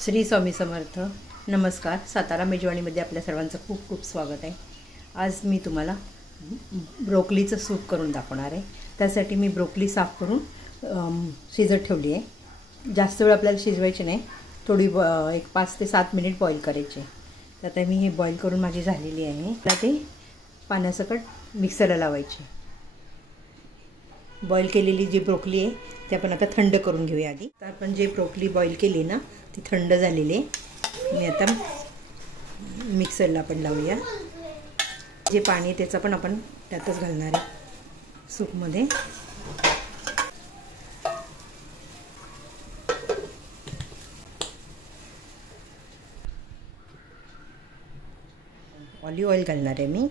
श्री स्वामी समर्थ. नमस्कार. सातारा मेजवानीमध्ये आपल्या सर्वांचं खूप खूप स्वागत आहे. आज मी तुम्हाला ब्रोकलीचं सूप करून दाखवणार आहे. त्यासाठी मी ब्रोकली साफ करून शिजत ठेवली आहे. जास्त वेळ आपल्याला शिजवायची नाही, थोडी एक 5 ते 7 मिनिट बॉईल करायचे. तर आता मी हे बॉईल करून माझी झालेली आहे. आता ते पाण्यासकट मिक्सरला लावायचे. बॉईल केलेली जी ब्रोकली आहे ती आपण आता थंड करून घेऊया आधी. तर आपण जे ब्रोकली बॉईल केली ना ती थंड झालेली आहे. मी आता मिक्सरला आपण लावूया. जे पाणी त्याचं पण आपण त्यातच घालणार आहे सूपमध्ये. ऑलिव्ह ऑइल घालणार आहे मी.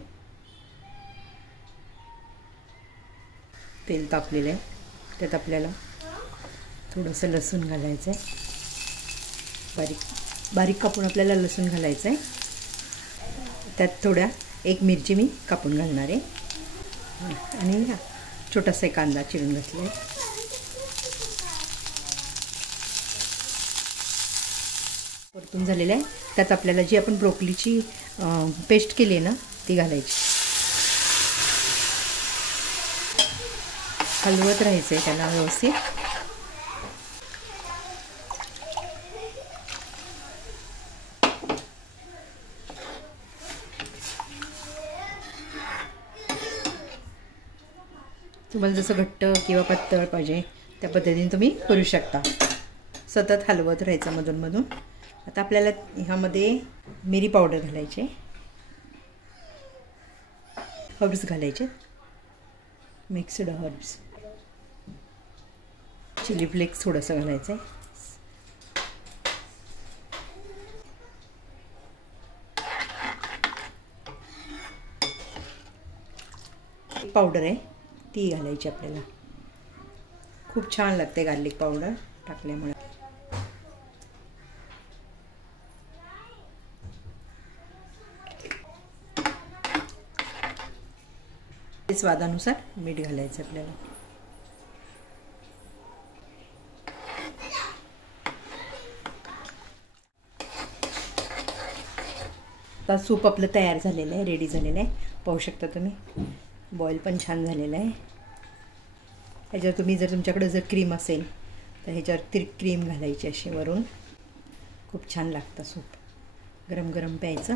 तेल तापलेलं आहे, त्यात आपल्याला थोडंसं लसूण घालायचं आहे. बारीक कापून आपल्याला लसूण घालायचं आहे. त्यात एक मिरची मी कापून घालणार आहे आणि छोटासा कांदा चिरून घातला आहे. परतून झालेलं आहे. त्यात आपल्याला जी आपण ब्रोकलीची पेस्ट केली आहे ना ती घालायची. हलवत राहायचं आहे त्याला व्यवस्थित. तुम्हाला जसं घट्ट किंवा पातळ पाहिजे त्या पद्धतीने तुम्ही करू शकता. सतत हलवत राहायचं मधून. आता आपल्याला ह्यामध्ये मिरी पावडर घालायचे, हर्ब्स घालायचे, मिक्स्ड हर्ब्स, चिली फ्लेक्स थोडंसं घालायचं आहे. पावडर आहे ती घालायची आपल्याला. खूप छान लागते गार्लिक पावडर टाकल्यामुळे. स्वादानुसार मीठ घालायचं आपल्याला. आता सूप आपलं तयार झालेलं आहे, रेडी झालेलं आहे. पाहू शकता तुम्ही. बॉईल पण छान झालेलं आहे. ह्याच्यावर तुम्ही जर तुमच्याकडे जर क्रीम असेल तर ह्याच्यावर क्रीम घालायची अशी वरून. खूप छान लागतं सूप. गरम गरम प्यायचं.